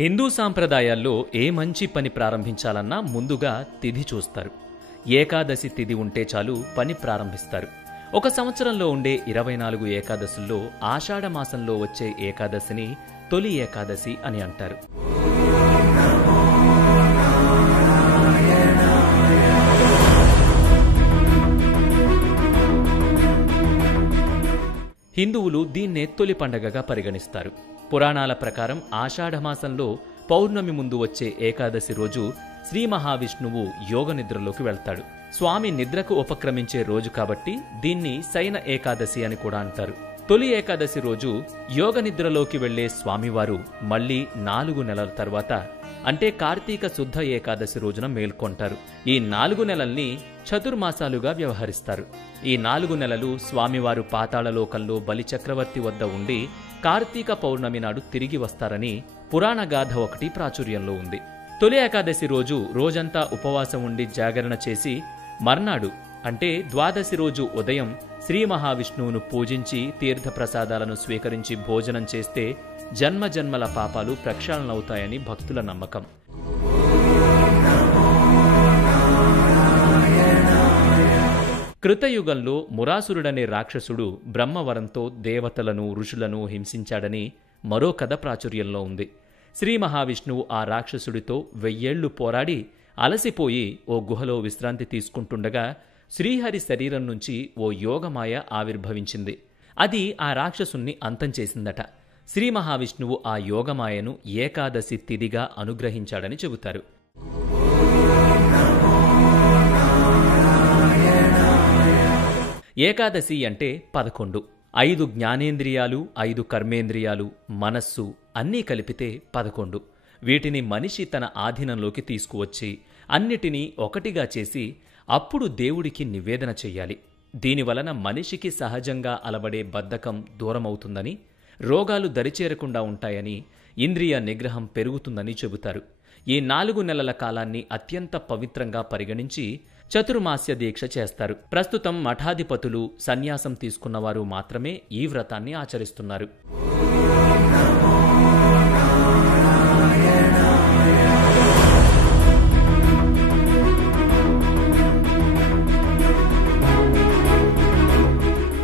హిందూ సాంప్రదాయాల్లో ఏ మంచి పని ప్రారంభించాలన్నా ముందుగా తిథి చూస్తారు. ఏకాదశి తిథి ఉంటే చాలు పని ప్రారంభిస్తారు. ఒక సంవత్సరంలో ఉండే 24 ఏకాదశుల్లో ఆషాఢ మాసంలో వచ్చే ఏకాదశిని తొలి ఏకాదశి అని అంటారు. హిందువులు దీన్నే తొలి పండగగా పరిగణిస్తారు. పురాణాల ప్రకారం ఆషాఢమాసంలో పౌర్ణమి ముందు వచ్చే ఏకాదశి రోజు శ్రీ మహావిష్ణువు యోగ నిద్రలోకి వెళ్తాడు. స్వామి నిద్రకు ఉపక్రమించే రోజు కాబట్టి దీన్ని శయన ఏకాదశి అని కూడా అంటారు. తొలి ఏకాదశి రోజు యోగ నిద్రలోకి వెళ్లే స్వామివారు మళ్లీ 4 నెలల తర్వాత అంటే కార్తీక శుద్ధ ఏకాదశి రోజున మేల్కొంటారు. ఈ 4 నెలల్ని చతుర్మాసాలుగా వ్యవహరిస్తారు. ఈ 4 నెలలు స్వామివారు పాతాళలోకంలో బలిచక్రవర్తి వద్ద ఉండి కార్తీక పౌర్ణమి నాడు తిరిగి వస్తారని పురాణ గాథ ఒకటి ప్రాచుర్యంలో ఉంది. తొలి ఏకాదశి రోజు రోజంతా ఉపవాసం ఉండి జాగరణ చేసి మర్నాడు అంటే ద్వాదశి రోజు ఉదయం శ్రీ మహావిష్ణువును పూజించి తీర్థప్రసాదాలను స్వీకరించి భోజనం చేస్తే జన్మజన్మల పాపాలు ప్రక్షాళనవుతాయని భక్తుల నమ్మకం. కృతయుగంలో మురాసురుడనే రాక్షసుడు బ్రహ్మవరంతో దేవతలను ఋషులను హింసించాడని మరో కథ ప్రాచుర్యంలో ఉంది. శ్రీ మహావిష్ణువు ఆ రాక్షసుడితో 1000 ఏళ్లు పోరాడి అలసిపోయి ఓ గుహలో విశ్రాంతి తీసుకుంటుండగా శ్రీహరి శరీరం నుంచి ఓ యోగమాయ ఆవిర్భవించింది. అది ఆ రాక్షసుణ్ణి అంతం చేసిందట. శ్రీ మహావిష్ణువు ఆ యోగమాయను ఏకాదశి తిథిగా అనుగ్రహించాడని చెబుతారు. ఏకాదశి అంటే 11. 5 జ్ఞానేంద్రియాలు, 5 కర్మేంద్రియాలు, మనస్సు అన్నీ కలిపితే 11. వీటిని మనిషి తన ఆధీనంలోకి తీసుకువచ్చి అన్నిటినీ ఒకటిగా చేసి అప్పుడు దేవుడికి నివేదన చెయ్యాలి. దీనివలన మనిషికి సహజంగా అలవడే బద్ధకం దూరమవుతుందని, రోగాలు దరిచేరకుండా ఉంటాయని, ఇంద్రియ నిగ్రహం పెరుగుతుందని చెబుతారు. ఈ 4 నెలల కాలాన్ని అత్యంత పవిత్రంగా పరిగణించి చతుర్మాస్య దీక్ష చేస్తారు. ప్రస్తుతం మఠాధిపతులు, సన్యాసం తీసుకున్నవారు మాత్రమే ఈ వ్రతాన్ని ఆచరిస్తున్నారు.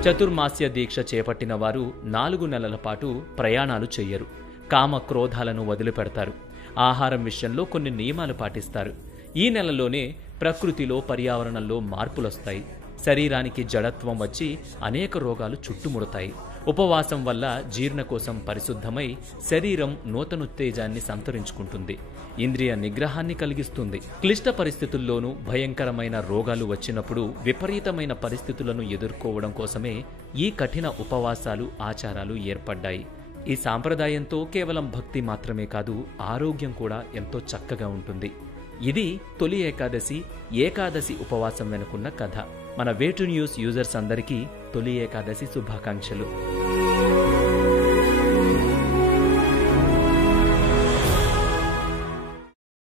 చతుర్మాస్య దీక్ష చేపట్టిన వారు 4 నెలల పాటు ప్రయాణాలు చెయ్యరు. కామ క్రోధాలను వదిలిపెడతారు. ఆహారం విషయంలో కొన్ని నియమాలు పాటిస్తారు. ఈ నెలలోనే ప్రకృతిలో, పర్యావరణంలో మార్పులొస్తాయి. శరీరానికి జడత్వం వచ్చి అనేక రోగాలు చుట్టుముడతాయి. ఉపవాసం వల్ల జీర్ణకోశం పరిశుద్ధమై శరీరం నూతనోత్తేజాన్ని సంతరించుకుంటుంది. ఇంద్రియ నిగ్రహాన్ని కలిగిస్తుంది. క్లిష్ట పరిస్థితుల్లోనూ భయంకరమైన రోగాలు వచ్చినప్పుడు విపరీతమైన పరిస్థితులను ఎదుర్కోవడం కోసమే ఈ కఠిన ఉపవాసాలు, ఆచారాలు ఏర్పడ్డాయి. ఈ సాంప్రదాయంతో కేవలం భక్తి మాత్రమే కాదు, ఆరోగ్యం కూడా ఎంతో చక్కగా ఉంటుంది. ఇది తొలి ఏకాదశి ఉపవాసం వెనుకున్న కథ. మన వే2న్యూస్ యూజర్స్ అందరికీ తొలి ఏకాదశి శుభాకాంక్షలు.